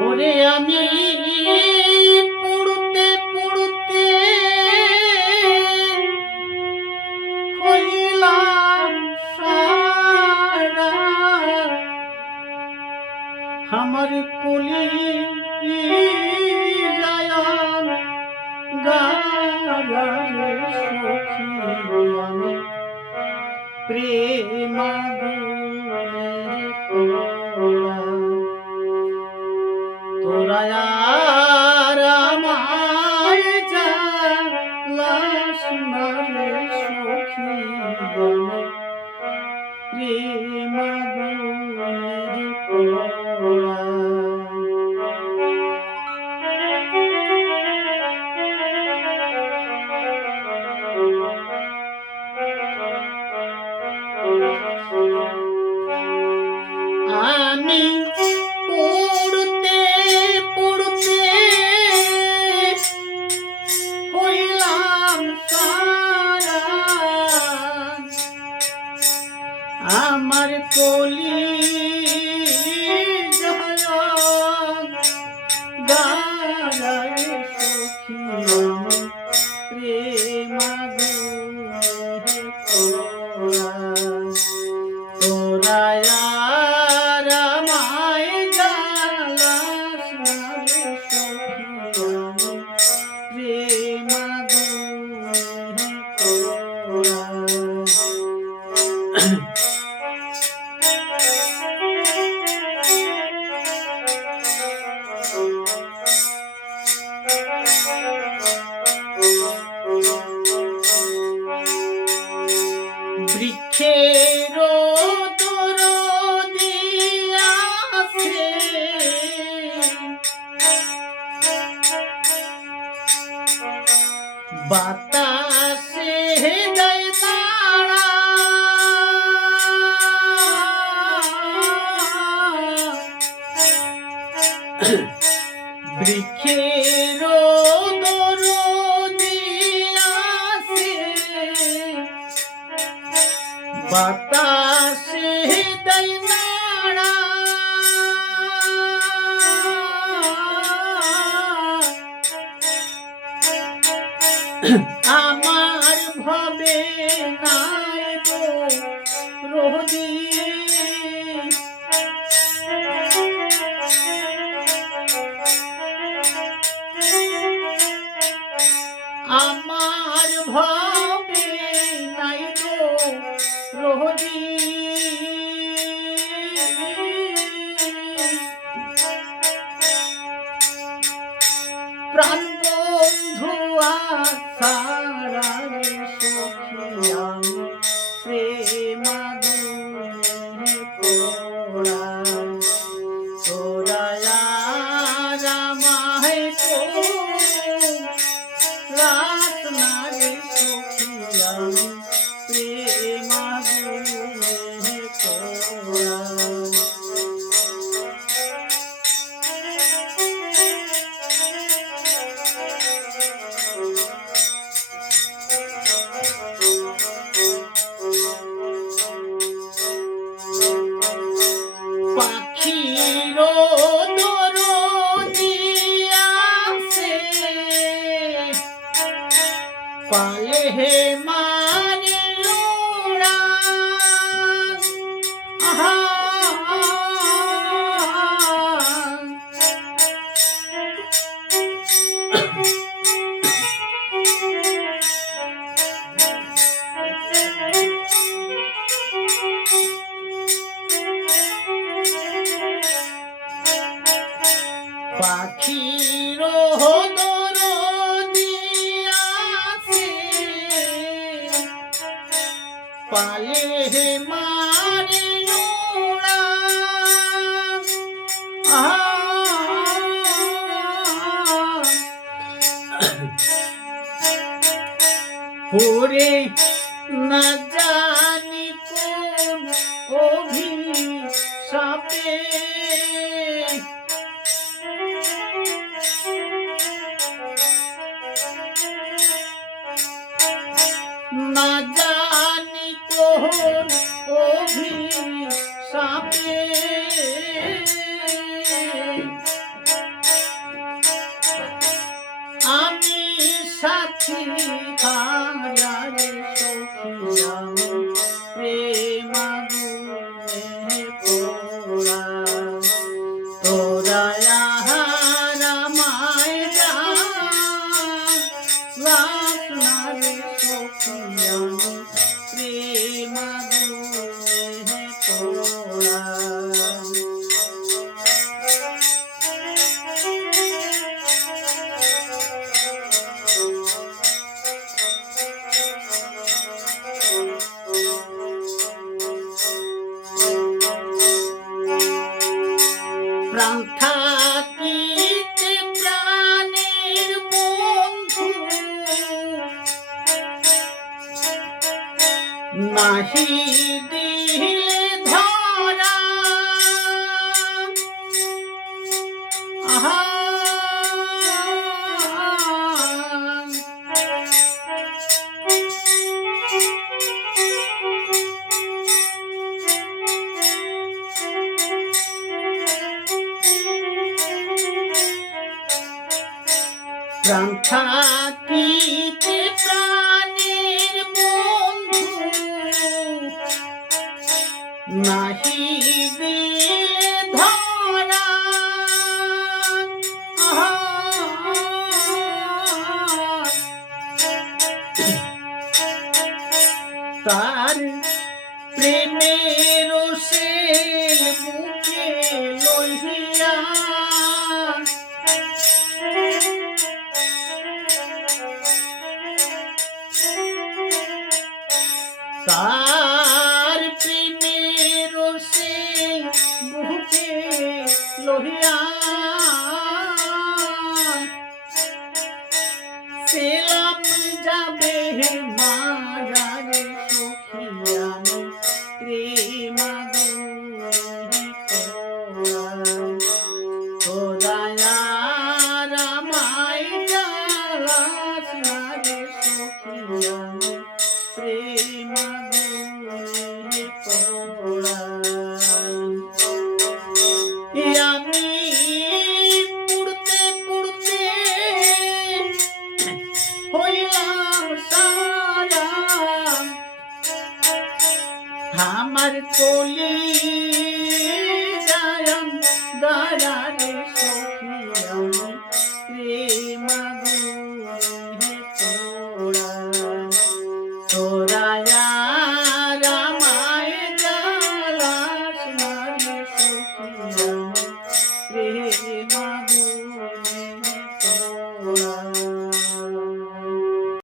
ওরে আমি পড়তে পড়তে হইলাম সারা আমার কলি যায়ান গারে সখী আমি প্রেমাগুনে পোড়া তোরা আর আমার জ্বালাস না রে সখী আমি প্রেমাগুনে পোড়া আমি পড়তে পড়তে হইলাম সারা আমার কলি গায় সখী আমার প্রেমাগুনে পোড়া তোরা আর আমায় জ্বালাস না রে সখী আমি প্রেমাগুনে পোড়া বৃক্ষের দরদি আছে বাতাসে দেয় তারা বৃক্ষের দরদি আছে বাতাসে দেয় নাড়া আমার ভবে নাই গো রোদি আমার ভবে নাই গো রোদি প্রাণ বন্ধু আসারা রে সখী আমি প্রেমাগুনে পোড়া তোরা আর আমায় রাত না রে সখী আমি প্রেমাগুনে পোড়া পাখির দরদি আছে পালে হে মারে ওরা আহা পাখির দরদি আছে পালে হে মারে ওরা ওরে না জানি কোন অভিশাপে না জানি কোন অভিশাপে থাকিতে প্রাণের বন্ধু নাহি দিলে ধরা আহা প্রাণ থাকিতে প্রাণের বন্ধু নাহি দিলে ধরা আহা তার প্রেমের সেল বুকে লইয়া তার প্রেমের সেল বুকে লইয়া সেলাম যাবে মারারে সখিয়ানো প্রেমাগুলি তোরা রামাই জালাস লাগে সখিয়ানো প্রেমাগুলি আমি পুড়তে পুড়তে হইলাম সারা আমার কলি গায়ন গারারে সখিয়ানো প্রেমাগুলি তোরা